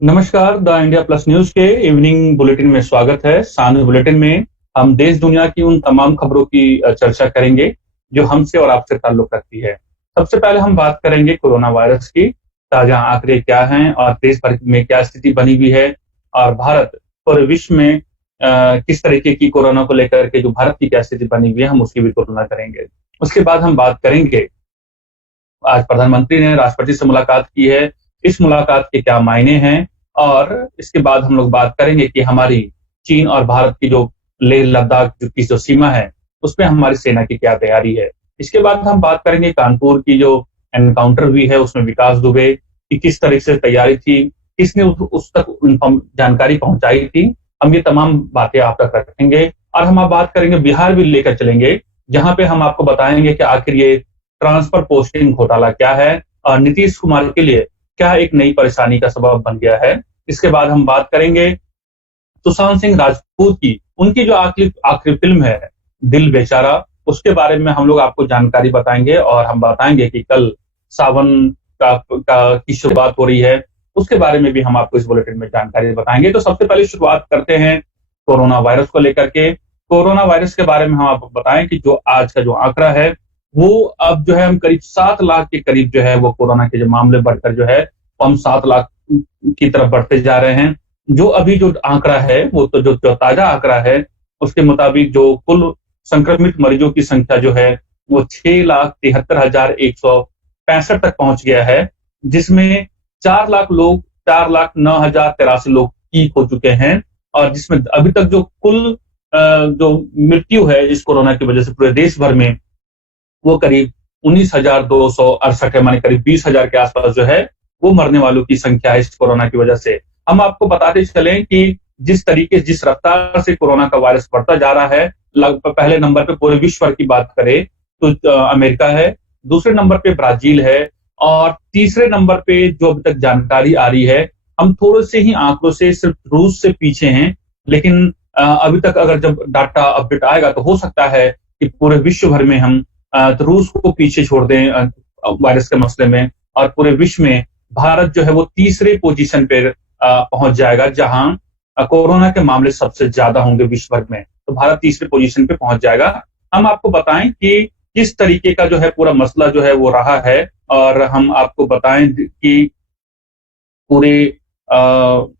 नमस्कार। The India plus news के evening bulletin में स्वागत है। सानवी बुलेटिन में हम देश दुनिया की उन तमाम खबरों की चर्चा करेंगे जो हमसे और आपसे ताल्लुक रखती है। सबसे पहले हम बात करेंगे कोरोना वायरस की ताजा आंकड़े क्या हैं और देश भर में क्या स्थिति बनी हुई है, और भारत और विश्व में किस तरीके की कोरोना को लेकर के जो भारत की क्या स्थिति बनी हुई है, हम उसकी भी तुलना करेंगे। उसके बाद हम बात करेंगे, आज प्रधानमंत्री ने राष्ट्रपति से मुलाकात की है, इस मुलाकात के क्या मायने हैं, और इसके बाद हम लोग बात करेंगे कि हमारी चीन और भारत की जो लेह लद्दाख की जो सीमा है, उसपे हमारी सेना की क्या तैयारी है। इसके बाद हम बात करेंगे कानपुर की जो एनकाउंटर हुई है, उसमें विकास दुबे की किस तरह से तैयारी थी, किसने उस तक जानकारी पहुंचाई थी। हम ये तमाम बातें आप तक रखेंगे और हम आप बात करेंगे, बिहार भी लेकर चलेंगे, जहां पे हम आपको बताएंगे कि आखिर ये ट्रांसफर पोस्टिंग घोटाला क्या है और नीतीश कुमार के लिए क्या एक नई परेशानी का सबब बन गया है। इसके बाद हम बात करेंगे सुशांत सिंह राजपूत की, उनकी जो आखिरी आखिरी फिल्म है दिल बेचारा, उसके बारे में हम लोग आपको जानकारी बताएंगे और हम बताएंगे कि कल सावन की शुरुआत हो रही है, उसके बारे में भी हम आपको इस बुलेटिन में जानकारी बताएंगे। तो सबसे पहले शुरुआत करते हैं कोरोना वायरस को लेकर के। कोरोना वायरस के बारे में हम आपको बताएं कि जो आज का जो आंकड़ा है, वो अब जो है हम करीब 7 लाख के करीब जो है वो कोरोना के जो मामले बढ़कर जो है हम 7 लाख की तरफ बढ़ते जा रहे हैं। जो अभी जो आंकड़ा है, वो तो जो ताजा आंकड़ा है, उसके मुताबिक जो कुल संक्रमित मरीजों की संख्या जो है वो 6,73,165 तक पहुंच गया है, जिसमें 4,09,083 लोग ठीक हो चुके हैं, और जिसमें अभी तक जो कुल जो मृत्यु है इस कोरोना की वजह से पूरे देश भर में, वो करीब 19,268 है, माने करीब 20,000 के आसपास जो है वो मरने वालों की संख्या है इस कोरोना की वजह से। हम आपको बताते चलें कि जिस रफ्तार से कोरोना का वायरस बढ़ता जा रहा है, लगभग पहले नंबर पे पूरे विश्व भर की बात करें तो अमेरिका है, दूसरे नंबर पे ब्राजील है, और तीसरे नंबर पे जो अभी तक जानकारी आ रही है, हम थोड़े से ही आंकड़ों से सिर्फ रूस से पीछे हैं, लेकिन अभी तक अगर जब डाटा अपडेट आएगा तो हो सकता है कि पूरे विश्व भर में हम तो रूस को पीछे छोड़ दें वायरस के मसले में, और पूरे विश्व में भारत जो है वो तीसरे पोजीशन पे पहुंच जाएगा, जहां कोरोना के मामले सबसे ज्यादा होंगे विश्व भर में। तो भारत तीसरे पोजीशन पे पहुंच जाएगा। हम आपको बताएं कि किस तरीके का जो है पूरा मसला जो है वो रहा है, और हम आपको बताएं कि पूरे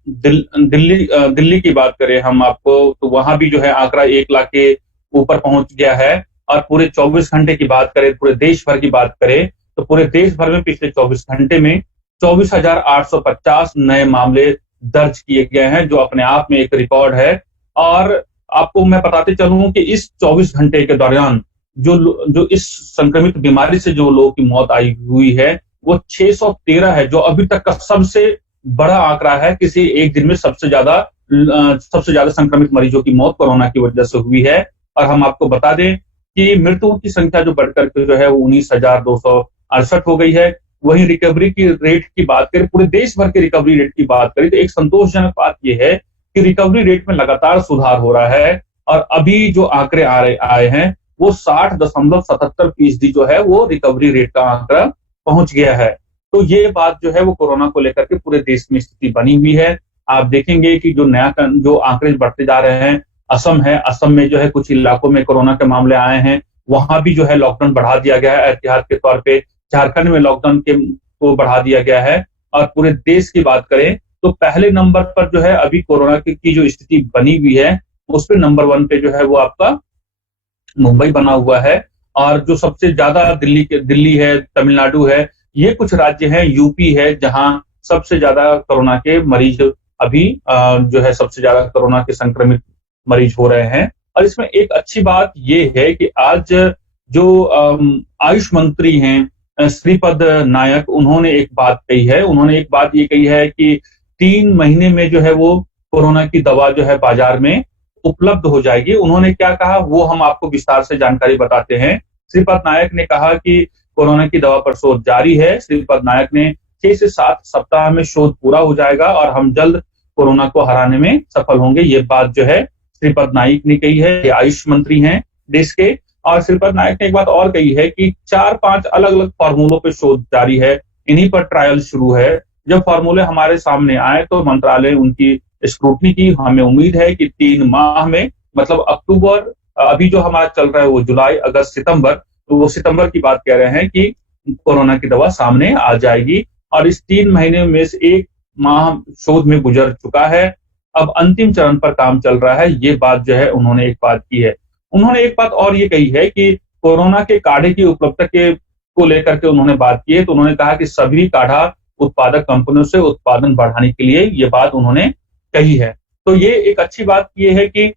दिल्ली की बात करें हम आपको, तो वहां भी जो है आंकड़ा 1 लाख के ऊपर पहुंच गया है। और पूरे 24 घंटे की बात करें, पूरे देश भर की बात करें, तो पूरे देश भर में पिछले 24 घंटे में 24,850 नए मामले दर्ज किए गए हैं, जो अपने आप में एक रिकॉर्ड है। और आपको मैं बताते चलूं कि इस 24 घंटे के दौरान जो इस संक्रमित बीमारी से जो लोगों की मौत आई हुई है, वो 613 है, जो अभी तक का सबसे बड़ा आंकड़ा है। किसी एक दिन में सबसे ज्यादा संक्रमित मरीजों की मौत कोरोना की वजह से हुई है। और हम आपको बता दें कि मृतकों की संख्या जो बढ़कर के जो है वो 19,268 हो गई है। वहीं रिकवरी की रेट की बात करें, पूरे देश भर के रिकवरी रेट की बात करें, तो एक संतोषजनक बात यह है कि रिकवरी रेट में लगातार सुधार हो रहा है, और अभी जो आंकड़े आए हैं वो 60.77% जो है वो रिकवरी रेट का आंकड़ा पहुंच गया है। तो ये बात जो है वो कोरोना को लेकर के पूरे देश में स्थिति बनी हुई है। आप देखेंगे कि जो आंकड़े बढ़ते जा रहे हैं, असम है, असम में जो है कुछ इलाकों में कोरोना के मामले आए हैं, वहां भी जो है लॉकडाउन बढ़ा दिया गया है एहतियात के तौर पे। झारखंड में लॉकडाउन को बढ़ा दिया गया है। और पूरे देश की बात करें तो पहले नंबर पर जो है अभी कोरोना की जो स्थिति बनी हुई है, उस पर नंबर 1 पे जो है वो आपका मुंबई बना हुआ है। और जो सबसे ज्यादा दिल्ली है, तमिलनाडु है, ये कुछ राज्य हैं, यूपी है, जहां सबसे ज्यादा कोरोना के मरीज अभी जो है सबसे ज्यादा कोरोना के संक्रमित मरीज हो रहे हैं। और इसमें एक अच्छी बात ये है कि आज जो आयुष मंत्री हैं श्रीपद नायक, उन्होंने एक बात कही है। उन्होंने एक बात ये कही है कि 3 महीने में जो है वो कोरोना की दवा जो है बाजार में उपलब्ध हो जाएगी। उन्होंने क्या कहा वो हम आपको विस्तार से जानकारी बताते हैं। श्रीपद नायक ने कहा कि कोरोना की दवा पर शोध जारी है। श्रीपद नायक ने 6 से 7 सप्ताह में शोध पूरा हो जाएगा और हम जल्द कोरोना को हराने में सफल होंगे। ये बात जो है श्रीपद नायक ने कही है, ये आयुष मंत्री हैं देश के। और श्रीपद नायक ने एक बात और कही है कि 4-5 अलग अलग फॉर्मूलों पे शोध जारी है, इन्हीं पर ट्रायल शुरू है, जब फॉर्मूले हमारे सामने आए तो मंत्रालय उनकी स्क्रूटनी की। हमें उम्मीद है कि 3 माह में, मतलब अक्टूबर, अभी जो हमारा चल रहा है वो जुलाई, अगस्त, सितंबर, तो वो सितंबर की बात कह रहे हैं कि कोरोना की दवा सामने आ जाएगी। और इस 3 महीने में से 1 माह शोध में गुजर चुका है, अब अंतिम चरण पर काम चल रहा है। ये बात जो है उन्होंने एक बात की है। उन्होंने एक बात और ये कही है कि कोरोना के काढ़े की उपलब्धता के को लेकर के उन्होंने बात की है। तो उन्होंने कहा कि सभी काढ़ा उत्पादक कंपनियों से उत्पादन बढ़ाने के लिए ये बात उन्होंने कही है। तो ये एक अच्छी बात ये है कि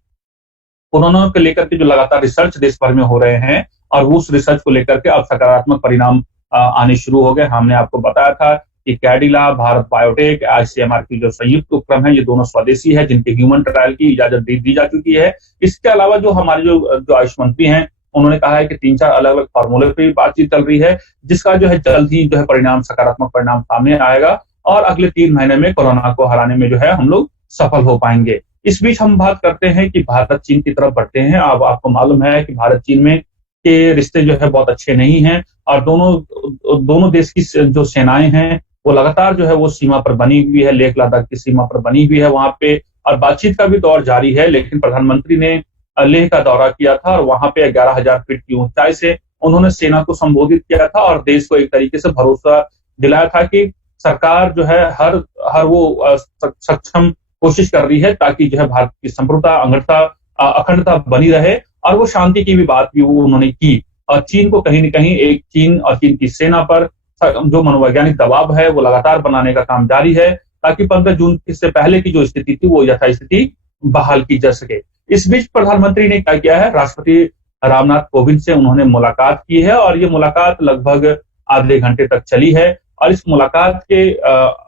कोरोना को लेकर के जो लगातार रिसर्च देश भर में हो रहे हैं और उस रिसर्च को लेकर के अब सकारात्मक परिणाम आने शुरू हो गए। हमने आपको बताया था कि कैडिला, भारत बायोटेक, आईसीएमआर की जो संयुक्त उपक्रम है, ये दोनों स्वदेशी है जिनके ह्यूमन ट्रायल की इजाजत दी जा चुकी है। इसके अलावा जो हमारे जो आयुष मंत्री हैं, उन्होंने कहा है कि 3-4 अलग अलग फॉर्मूले पे भी बातचीत चल रही है, जिसका जो है जल्द ही जो है परिणाम, सकारात्मक परिणाम सामने आएगा और अगले 3 महीने में कोरोना को हराने में जो है हम लोग सफल हो पाएंगे। इस बीच हम बात करते हैं कि भारत चीन की तरफ बढ़ते हैं। अब आपको मालूम है कि भारत चीन में के रिश्ते जो है बहुत अच्छे नहीं हैं और दोनों देश की जो सेनाएं हैं वो लगातार जो है वो सीमा पर बनी हुई है, लेह लद्दाख की सीमा पर बनी हुई है वहां पे, और बातचीत का भी दौर जारी है। लेकिन प्रधानमंत्री ने लेह का दौरा किया था और वहां पे 11,000 फीट की ऊंचाई से उन्होंने सेना को संबोधित किया था और देश को एक तरीके से भरोसा दिलाया था कि सरकार जो है हर हर वो सक्षम कोशिश कर रही है ताकि जो है भारत की संप्रभुता, अखंडता बनी रहे। और वो शांति की भी बात भी वो उन्होंने की। और चीन को कहीं न कहीं चीन और चीन की सेना पर जो मनोवैज्ञानिक दबाव है वो लगातार बनाने का काम जारी है ताकि 15 जून से पहले की जो स्थिति थी वो यथास्थिति बहाल की जा सके। इस बीच प्रधानमंत्री ने क्या किया है, राष्ट्रपति रामनाथ कोविंद से उन्होंने मुलाकात की है और ये मुलाकात लगभग आधे घंटे तक चली है और इस मुलाकात के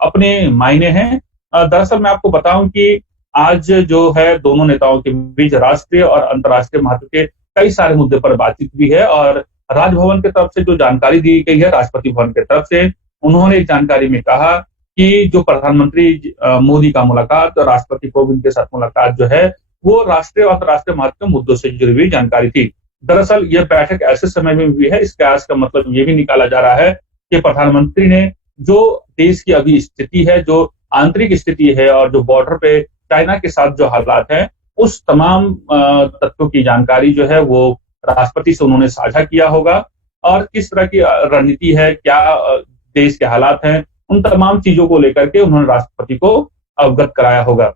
अपने मायने हैं। दरअसल मैं आपको बताऊं कि आज जो है दोनों नेताओं के बीच राष्ट्रीय और अंतर्राष्ट्रीय महत्व के कई सारे मुद्दे पर बातचीत भी है और राजभवन की तरफ से जो जानकारी दी गई है, राष्ट्रपति भवन की तरफ से, उन्होंने एक जानकारी में कहा कि जो प्रधानमंत्री मोदी का मुलाकात और राष्ट्रपति कोविंद के साथ मुलाकात जो है वो राष्ट्रीय और अंतर्राष्ट्रीय महत्व के मुद्दों से जुड़ी हुई जानकारी थी। दरअसल यह बैठक ऐसे समय में हुई है, इस प्रयास का मतलब ये भी निकाला जा रहा है कि प्रधानमंत्री ने जो देश की अभी स्थिति है, जो आंतरिक स्थिति है और जो बॉर्डर पे चाइना के साथ जो हालात हैं, उस तमाम तथ्यों की जानकारी जो है वो राष्ट्रपति से उन्होंने साझा किया होगा और किस तरह की रणनीति है, क्या देश के हालात हैं, उन तमाम चीजों को लेकर के उन्होंने राष्ट्रपति को अवगत कराया होगा।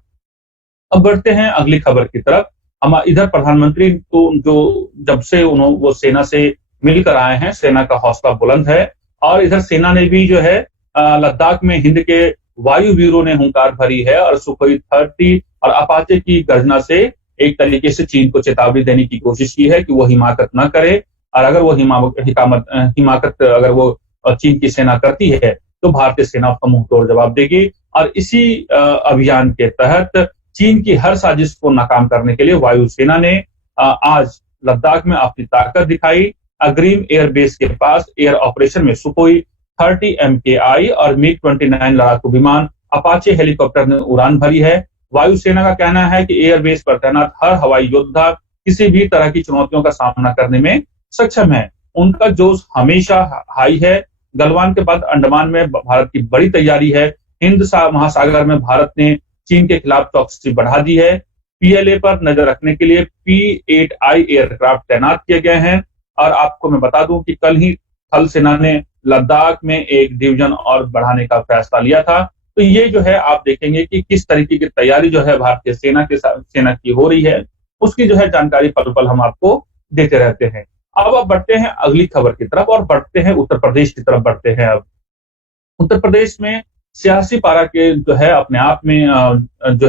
अब बढ़ते हैं अगली खबर की तरफ। हम इधर प्रधानमंत्री तो जो जब से उन्होंने वो सेना से मिलकर आए हैं, सेना का हौसला बुलंद है और इधर सेना ने भी जो है लद्दाख में हिंद के वायु वीरों ने हुंकार भरी है और सुखोई 30 और अपाचे की गर्जना से एक तरीके से चीन को चेतावनी देने की कोशिश की है कि वो हिमाकत न करे और अगर वो हिमाकत अगर वो चीन की सेना करती है तो भारतीय सेना उसका मुंह तोड़ जवाब देगी। और इसी अभियान के तहत चीन की हर साजिश को नाकाम करने के लिए वायुसेना ने आज लद्दाख में अपनी ताकत दिखाई। अग्रिम एयरबेस के पास एयर ऑपरेशन में सुखोई 30 MKI और MiG-29 लड़ाकू विमान, अपाचे हेलीकॉप्टर ने उड़ान भरी है। वायुसेना का कहना है कि एयरबेस पर तैनात हर हवाई योद्धा किसी भी तरह की चुनौतियों का सामना करने में सक्षम है। उनका जोश हमेशा हाई है। गलवान के बाद अंडमान में भारत की बड़ी तैयारी है। हिंद महासागर में भारत ने चीन के खिलाफ चौकसी बढ़ा दी है। PLA पर नजर रखने के लिए P-8I एयरक्राफ्ट तैनात किए गए हैं और आपको मैं बता दूं कि कल ही थल सेना ने लद्दाख में एक डिवीजन और बढ़ाने का फैसला लिया था। तो ये जो है आप देखेंगे कि किस तरीके की तैयारी जो है भारतीय सेना की हो रही है, उसकी जो है जानकारी पल पल हम आपको देते रहते हैं। अब बढ़ते हैं अगली खबर की तरफ और बढ़ते हैं उत्तर प्रदेश की तरफ बढ़ते हैं। अब उत्तर प्रदेश में सियासी पारा के जो है अपने आप में जो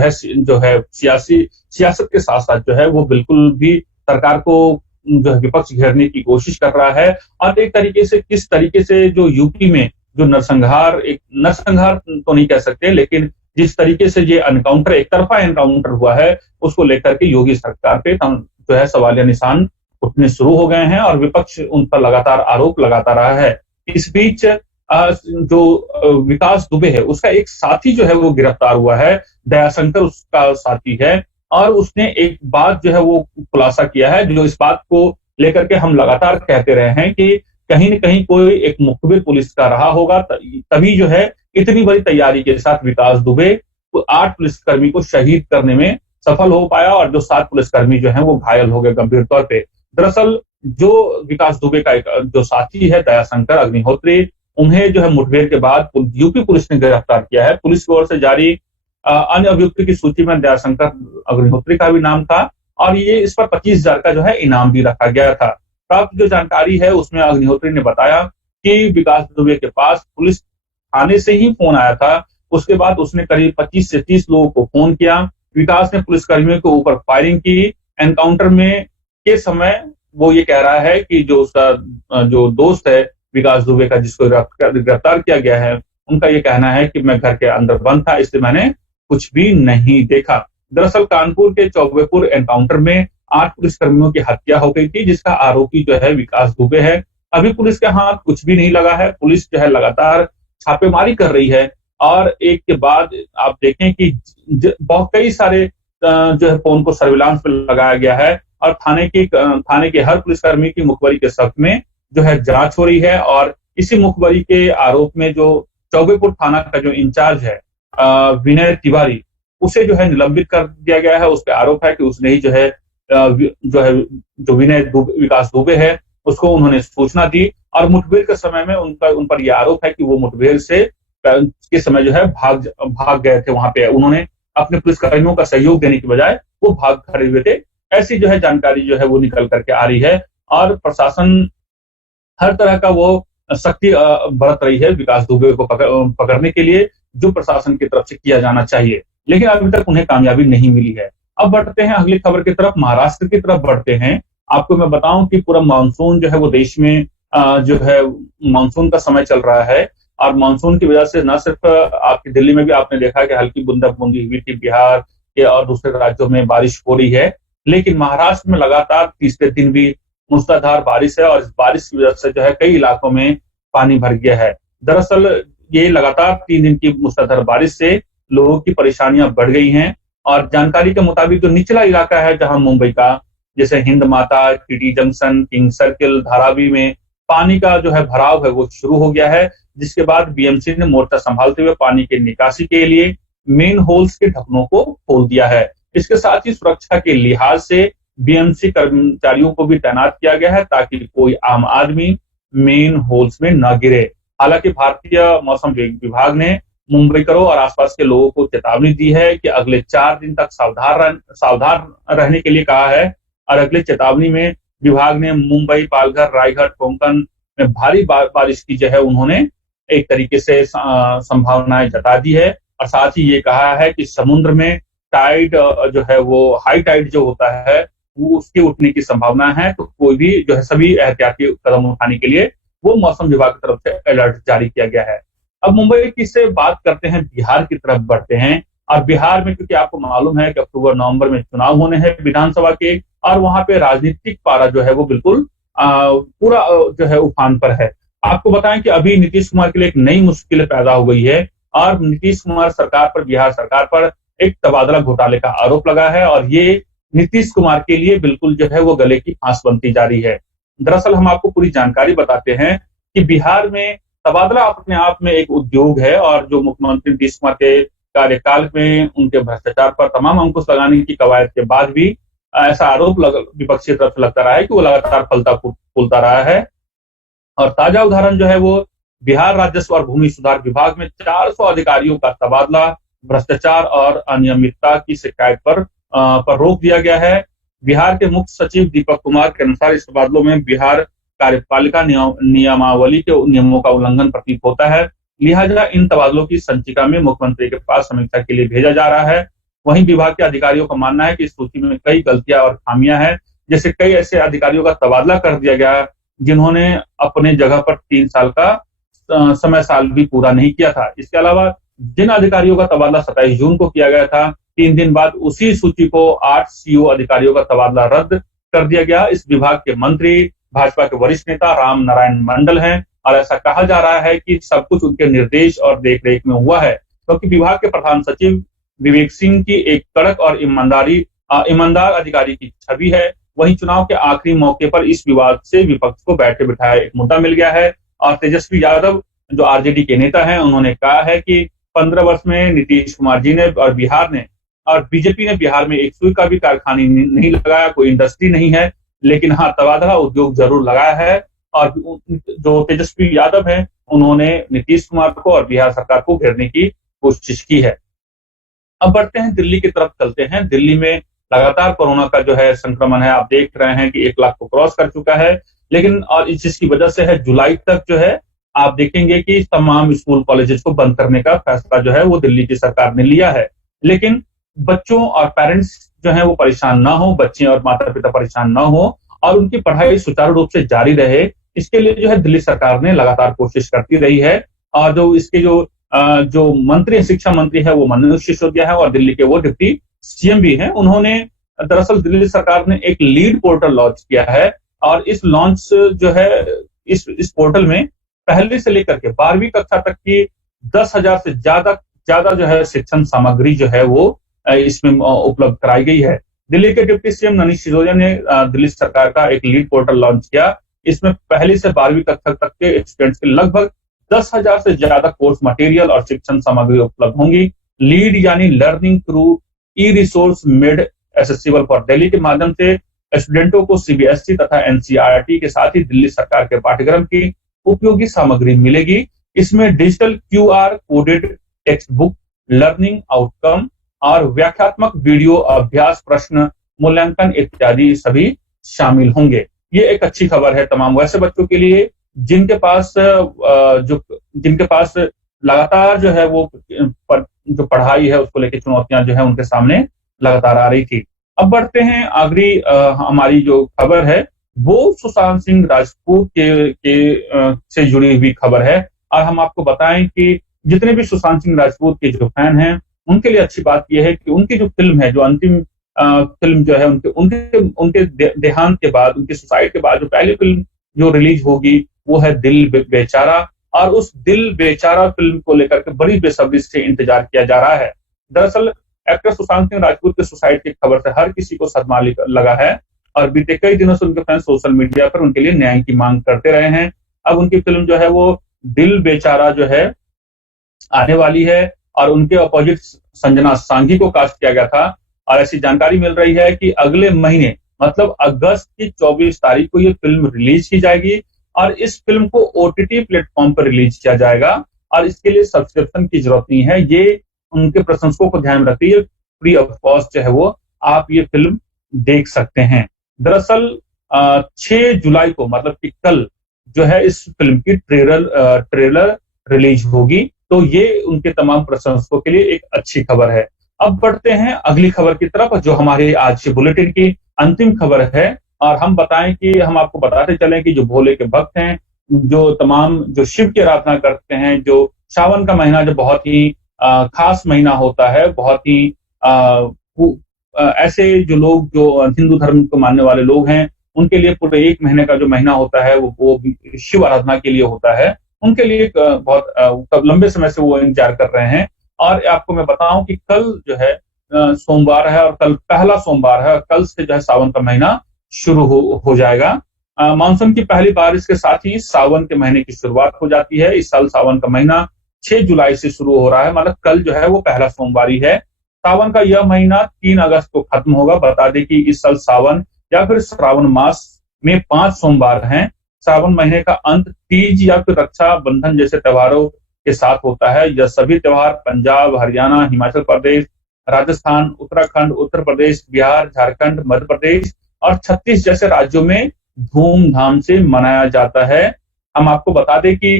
है सियासत के साथ साथ जो है वो बिल्कुल भी सरकार को जो है विपक्ष घेरने की कोशिश कर रहा है और एक तरीके से किस तरीके से जो यूपी में जो नरसंहार तो नहीं कह सकते, लेकिन जिस तरीके से ये एनकाउंटर, एक तरफा एनकाउंटर हुआ है, उसको लेकर के योगी सरकार पे जो है सवालिया निशान उठने शुरू हो गए हैं और विपक्ष उन पर लगातार आरोप लगाता रहा है। इस बीच जो विकास दुबे है उसका एक साथी जो है वो गिरफ्तार हुआ है, दयाशंकर उसका साथी है और उसने एक बात जो है वो खुलासा किया है, जो इस बात को लेकर के हम लगातार कहते रहे हैं कि कहीं न कहीं कोई एक मुखबिर पुलिस का रहा होगा, तभी जो है इतनी बड़ी तैयारी के साथ विकास दुबे 8 पुलिसकर्मी को शहीद करने में सफल हो पाया और जो 7 पुलिसकर्मी जो हैं वो घायल हो गए गंभीर तौर पे। दरअसल जो विकास दुबे का एक जो साथी है दयाशंकर अग्निहोत्री, उन्हें जो है मुठभेड़ के बाद यूपी पुलिस ने गिरफ्तार किया है। पुलिस की ओर से जारी अन्य अभियुक्तों की सूची में दयाशंकर अग्निहोत्री का भी नाम था और ये इस पर 25,000 का जो है इनाम भी रखा गया था। प्राप्त जो जानकारी है उसमें अग्निहोत्री ने बताया कि विकास दुबे के पास पुलिस थाने से ही फोन आया था। उसके बाद उसने करीब 25 से 30 लोगों को फोन किया। विकास ने पुलिसकर्मियों के ऊपर फायरिंग की। एनकाउंटर में के समय वो ये कह रहा है कि जो उसका जो दोस्त है विकास दुबे का, जिसको गिरफ्तार किया गया है, उनका ये कहना है कि मैं घर के अंदर बंद था, इसलिए मैंने कुछ भी नहीं देखा। दरअसल कानपुर के चौबेपुर एनकाउंटर में 8 पुलिसकर्मियों की हत्या हो गई थी, जिसका आरोपी जो है विकास दुबे है। अभी पुलिस के हाथ कुछ भी नहीं लगा है। पुलिस जो है लगातार छापेमारी कर रही है और एक के बाद आप देखें कि बहुत कई सारे जो है फोन को सर्विलांस पे लगाया गया है और थाने के हर पुलिसकर्मी की मुखबरी के शक में जो है जांच हो रही है और इसी मुखबरी के आरोप में जो चौबेपुर थाना का जो इंचार्ज है विनय तिवारी, उसे जो है निलंबित कर दिया गया है। उस पर आरोप है कि उसने ही जो है विकास दुबे है उसको उन्होंने सूचना दी और मुठभेड़ के समय में उन पर यह आरोप है कि वो मुठभेड़ से के समय जो है भाग गए थे। वहां पे उन्होंने अपने पुलिसकर्मियों का सहयोग देने की बजाय वो भाग खड़े हुए थे। ऐसी जो है जानकारी जो है वो निकल करके आ रही है और प्रशासन हर तरह का वो सख्ती बरत रही है विकास दुबे को पकड़ने के लिए, जो प्रशासन की तरफ से किया जाना चाहिए, लेकिन अभी तक उन्हें कामयाबी नहीं मिली है। अब बढ़ते हैं अगली खबर की तरफ, महाराष्ट्र की तरफ बढ़ते हैं। आपको मैं बताऊं कि पूरा मानसून जो है वो देश में जो है मानसून का समय चल रहा है और मानसून की वजह से न सिर्फ आपकी दिल्ली में भी आपने देखा कि हल्की बूंदाबांदी हुई थी, बिहार के और दूसरे राज्यों में बारिश हो रही है, लेकिन महाराष्ट्र में लगातार तीसरे दिन भी मूसलाधार बारिश है और इस बारिश की वजह से जो है कई इलाकों में पानी भर गया है। दरअसल ये लगातार 3 दिन की मूसलाधार बारिश से लोगों की परेशानियां बढ़ गई हैं और जानकारी के मुताबिक जो निचला इलाका है जहां मुंबई का, जैसे हिंद माता, TT junction, king circle, Dharavi में पानी का जो है भराव है वो शुरू हो गया है, जिसके बाद बीएमसी ने मोर्चा संभालते हुए पानी के निकासी के लिए मेन होल्स के ढक्कनों को खोल दिया है। इसके साथ ही सुरक्षा के लिहाज से बीएमसी कर्मचारियों को भी तैनात किया गया है ताकि कोई आम आदमी मेन होल्स में न गिरे। हालांकि भारतीय मौसम विभाग ने मुंबईकरों और आसपास के लोगों को चेतावनी दी है कि अगले 4 दिन तक सावधान रहने के लिए कहा है और अगली चेतावनी में विभाग ने मुंबई, पालघर, रायगढ़, कोंकण में भारी बारिश की जो है उन्होंने एक तरीके से संभावनाएं जता दी है और साथ ही ये कहा है कि समुद्र में टाइड जो है वो हाई टाइड जो होता है वो उसके उठने की संभावना है, तो कोई भी जो है सभी एहतियाती कदम उठाने के लिए वो मौसम विभाग की तरफ से अलर्ट जारी किया गया है। अब मुंबई की से बात करते हैं, बिहार की तरफ बढ़ते हैं और बिहार में क्योंकि आपको मालूम है कि अक्टूबर नवंबर में चुनाव होने हैं विधानसभा के और वहां पे राजनीतिक पारा जो है वो बिल्कुल पूरा जो है उफान पर है। आपको बताएं कि अभी नीतीश कुमार के लिए एक नई मुश्किल पैदा हो गई है और नीतीश कुमार सरकार पर, बिहार सरकार पर एक तबादला घोटाले का आरोप लगा है और ये नीतीश कुमार के लिए बिल्कुल जो है वो गले की फांस बनती जा रही है। दरअसल हम आपको पूरी जानकारी बताते हैं कि बिहार में तबादला अपने आप में एक उद्योग है और जो मुख्यमंत्री नीतीश कुमार के कार्यकाल में उनके भ्रष्टाचार पर तमाम अंकुश लगाने की कवायद के बाद भी ऐसा आरोप विपक्षी तरफ से लगता रहा है कि वो लगातार फलता फूलता रहा है। और ताजा उदाहरण जो है वो बिहार राजस्व और भूमि सुधार विभाग में 400 अधिकारियों का तबादला भ्रष्टाचार और अनियमितता की शिकायत पर रोक दिया गया है। बिहार के मुख्य सचिव दीपक कुमार के अनुसार इस तबादलों में बिहार कार्यपालिका नियमावली के नियमों का उल्लंघन प्रतीत होता है, लिहाजा इन तबादलों की संचिका में मुख्यमंत्री के पास समीक्षा के लिए भेजा जा रहा है। वहीं विभाग के अधिकारियों का मानना है कि इस सूची में कई गलतियां और खामियां हैं, जैसे कई ऐसे अधिकारियों का तबादला कर दिया गया जिन्होंने अपने जगह पर 3 साल का समय साल भी पूरा नहीं किया था। इसके अलावा जिन अधिकारियों का तबादला 27 जून को किया गया था, 3 दिन बाद उसी सूची को 8 सीओ अधिकारियों का तबादला रद्द कर दिया गया। इस विभाग के मंत्री भाजपा के वरिष्ठ नेता राम नारायण मंडल हैं और ऐसा कहा जा रहा है कि सब कुछ उनके निर्देश और देखरेख में हुआ है, क्योंकि विभाग के प्रधान सचिव विवेक सिंह की एक कड़क और ईमानदार अधिकारी की छवि है। वहीं चुनाव के आखिरी मौके पर इस विवाद से विपक्ष को बैठे बिठाए एक मुद्दा मिल गया है और तेजस्वी यादव जो आरजेडी के नेता हैं, उन्होंने कहा है कि 15 वर्ष में नीतीश कुमार जी ने और बिहार ने और बीजेपी ने बिहार में एक सुई का भी कारखाना नहीं लगाया, कोई इंडस्ट्री नहीं है, लेकिन हाँ तबादला उद्योग जरूर लगाया है। और जो तेजस्वी यादव हैं, उन्होंने नीतीश कुमार को और बिहार सरकार को घेरने की कोशिश की है। अब बढ़ते हैं दिल्ली की तरफ, चलते हैं। दिल्ली में लगातार कोरोना का जो है संक्रमण है, आप देख रहे हैं कि 1 लाख को क्रॉस कर चुका है। लेकिन और इस चीज की वजह से है, जुलाई तक जो है आप देखेंगे कि तमाम स्कूल कॉलेजेस को बंद करने का फैसला जो है वो दिल्ली की सरकार ने लिया है। लेकिन बच्चों और पेरेंट्स जो है वो परेशान ना हो, बच्चे और माता पिता परेशान ना हो और उनकी पढ़ाई सुचारू रूप से जारी रहे, इसके लिए जो है दिल्ली सरकार ने लगातार कोशिश करती रही है। और जो इसके जो मंत्री, शिक्षा मंत्री है, वो मनोज सिसोदिया है और दिल्ली के वो डिप्टी सीएम भी हैं। उन्होंने दरअसल दिल्ली सरकार ने एक लीड पोर्टल लॉन्च किया है और इस लॉन्च जो है इस पोर्टल में पहली से लेकर के 12वीं कक्षा तक की 10,000 से ज्यादा जो है शिक्षण सामग्री जो है वो इसमें उपलब्ध कराई गई है। दिल्ली के डिप्टी सीएम मनीष सिसोदिया ने दिल्ली सरकार का एक लीड पोर्टल लॉन्च किया। इसमें पहली से 12वीं कक्षा तक के स्टूडेंट्स के लगभग 10,000 से ज्यादा कोर्स मटेरियल और शिक्षण सामग्री उपलब्ध होंगी। लीड यानी learning through e resource made accessible for Delhi के माध्यम से स्टूडेंटों को सीबीएसई तथा एनसीईआरटी के साथ ही दिल्ली सरकार के पाठ्यक्रम की उपयोगी सामग्री मिलेगी। इसमें digital QR coded text book, learning outcome और व्याख्यात्मक वीडियो, अभ्यास प्रश्न, मूल्यांकन इत्यादि सभी शामिल होंगे। ये एक अच्छी खबर है तमाम वैसे बच्चों के लिए जिनके पास लगातार जो है वो जो पढ़ाई है उसको लेकर चुनौतियां जो है उनके सामने लगातार आ रही थी। अब बढ़ते हैं अगली हमारी जो खबर है वो सुशांत सिंह राजपूत से जुड़ी हुई खबर है। और हम आपको बताएं कि जितने भी सुशांत सिंह राजपूत के जो फैन हैं उनके लिए अच्छी बात यह है कि उनकी जो फिल्म है, जो अंतिम फिल्म जो है उनके देहांत के बाद, उनके सुसाइड के बाद जो पहली फिल्म जो रिलीज होगी वो है दिल बेचारा। और उस दिल बेचारा फिल्म को लेकर के बड़ी बेसब्री से इंतजार किया जा रहा है। दरअसल एक्टर सुशांत सिंह राजपूत के सुसाइड की खबर से हर किसी को सदमा लगा है और बीते कई दिनों से उनके फैंस सोशल मीडिया पर उनके लिए न्याय की मांग करते रहे हैं। अब उनकी फिल्म जो है वो दिल बेचारा जो है आने वाली है और उनके अपोजिट संजना सांघी को कास्ट किया गया था। और ऐसी जानकारी मिल रही है कि अगले महीने मतलब अगस्त की 24 तारीख को ये फिल्म रिलीज की जाएगी और इस फिल्म को ओटीटी प्लेटफॉर्म पर रिलीज किया जाएगा और इसके लिए सब्सक्रिप्शन की जरूरत नहीं है। ये उनके प्रशंसकों को ध्यान में रखते हुए फ्री ऑफ कॉस्ट जो है वो आप ये फिल्म देख सकते हैं। दरअसल 6 जुलाई को मतलब कि कल जो है इस फिल्म की ट्रेलर रिलीज होगी, तो ये उनके तमाम प्रशंसकों के लिए एक अच्छी खबर है। अब बढ़ते हैं अगली खबर की तरफ जो हमारे आज के बुलेटिन की अंतिम खबर है। और हम बताएं कि हम आपको बताते चलें कि जो भोले के भक्त हैं, जो तमाम जो शिव की आराधना करते हैं, जो सावन का महीना जो बहुत ही खास महीना होता है, बहुत ही ऐसे जो लोग जो हिंदू धर्म को मानने वाले लोग हैं उनके लिए पूरे 1 महीने का जो महीना होता है वो शिव आराधना के लिए होता है। उनके लिए बहुत लंबे समय से वो इंतजार कर रहे हैं। और आपको मैं बताऊं कि कल जो है सोमवार है और कल पहला सोमवार है और कल से जो है सावन का महीना शुरू हो जाएगा। मानसून की पहली बारिश के साथ ही सावन के महीने की शुरुआत हो जाती है। इस साल सावन का महीना 6 जुलाई से शुरू हो रहा है, मतलब कल जो है वो पहला सोमवार ही है। सावन का यह महीना 3 अगस्त को खत्म होगा। बता दें कि इस साल सावन या फिर श्रावण मास में 5 सोमवार हैं। सावन महीने का अंत तीज या फिर रक्षा बंधन जैसे त्योहारों के साथ होता है। यह सभी त्योहार पंजाब, हरियाणा, हिमाचल प्रदेश, राजस्थान, उत्तराखंड, उत्तर प्रदेश, बिहार, झारखंड, मध्य प्रदेश और छत्तीस जैसे राज्यों में धूमधाम से मनाया जाता है। हम आपको बता दें कि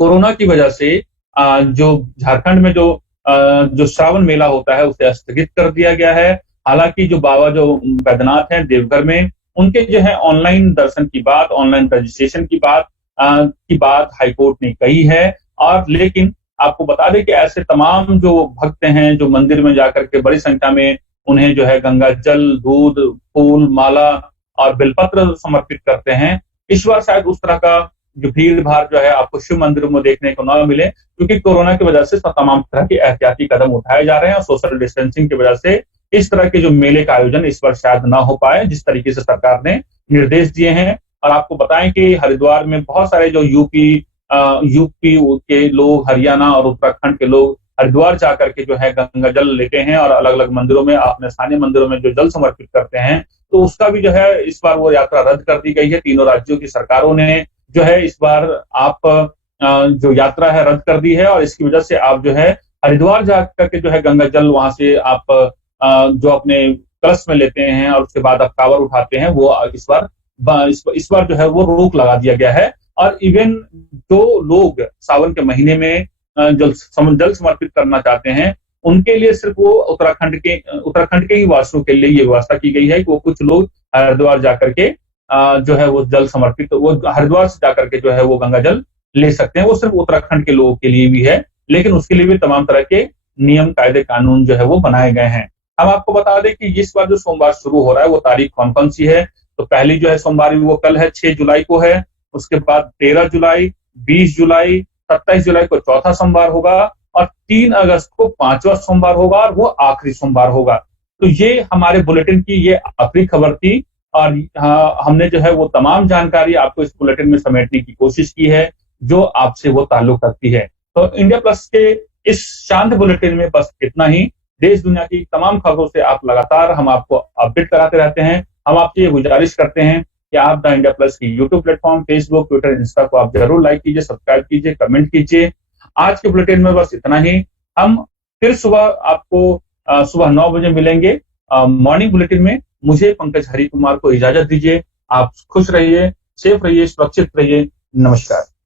कोरोना की वजह से जो झारखंड में जो श्रावण मेला होता है उसे स्थगित कर दिया गया है। हालांकि जो बाबा जो बैद्यनाथ हैं देवघर में, उनके जो है ऑनलाइन दर्शन की बात, ऑनलाइन रजिस्ट्रेशन की बात हाईकोर्ट ने कही है। और लेकिन आपको बता दें कि ऐसे तमाम जो भक्त हैं जो मंदिर में जाकर के बड़ी संख्या में उन्हें जो है गंगा जल, दूध, फूल, माला और बेलपत्र समर्पित करते हैं, इस बार शायद उस तरह का जो भीड़ भाड़ जो है आपको शिव मंदिरों में देखने को न मिले, क्योंकि कोरोना की वजह से तमाम तरह के एहतियाती कदम उठाए जा रहे हैं और सोशल डिस्टेंसिंग की वजह से इस तरह के जो मेले का आयोजन इस बार शायद ना हो पाए जिस तरीके से सरकार ने निर्देश दिए हैं। और आपको बताएं कि हरिद्वार में बहुत सारे जो यूपी यूपी के लोग, हरियाणा और उत्तराखंड के लोग हरिद्वार जाकर के जो है गंगा जल लेते हैं और अलग अलग मंदिरों में, अपने स्थानीय मंदिरों में जो जल समर्पित करते हैं। तो उसका भी जो है इस बार वो यात्रा रद्द कर दी गई है। तीनों राज्यों की सरकारों ने जो है इस बार आप जो यात्रा है रद्द कर दी है, और इसकी वजह से आप जो है हरिद्वार जा करके जो है गंगा जल वहां से आप जो अपने कलश में लेते हैं और उसके बाद आप कांवड़ उठाते हैं, वो इस बार जो है वो रोक लगा दिया गया है। और इवन जो लोग सावन के महीने में जल समर्पित करना चाहते हैं, उनके लिए सिर्फ वो उत्तराखंड के ही वासियों के लिए ये व्यवस्था की गई है कि वो कुछ लोग हरिद्वार जाकर के जो है वो हरिद्वार से जाकर के जो है वो गंगा जल ले सकते हैं। वो सिर्फ उत्तराखंड के लोगों के लिए भी है, लेकिन उसके लिए भी तमाम तरह के नियम, कायदे, कानून जो है वो बनाए गए हैं। हम आपको बता दें कि इस बार जो सोमवार शुरू हो रहा है वो तारीख कौन कौन सी है। तो पहली जो है सोमवार वो कल है, 6 जुलाई को है। उसके बाद 13 जुलाई, 20 जुलाई, 27 जुलाई को चौथा सोमवार होगा, और 3 अगस्त को 5वां सोमवार होगा, और वो आखिरी सोमवार होगा। तो ये हमारे बुलेटिन की ये आखिरी खबर थी, और हमने जो है वो तमाम जानकारी आपको इस बुलेटिन में समेटने की कोशिश की है जो आपसे वो ताल्लुक रखती है। तो इंडिया प्लस के इस शांत बुलेटिन में बस इतना ही। देश दुनिया की तमाम खबरों से आप लगातार हम आपको अपडेट कराते रहते हैं। हम आपसे ये गुजारिश करते हैं कि आप द इंडिया प्लस की YouTube platform, Facebook, Twitter, Insta को आप जरूर लाइक कीजिए, सब्सक्राइब कीजिए, कमेंट कीजिए। आज के बुलेटिन में बस इतना ही। हम फिर सुबह आपको सुबह 9 बजे मिलेंगे मॉर्निंग बुलेटिन में। मुझे पंकज हरि कुमार को इजाजत दीजिए। आप खुश रहिए, सेफ रहिए, सुरक्षित रहिए। नमस्कार।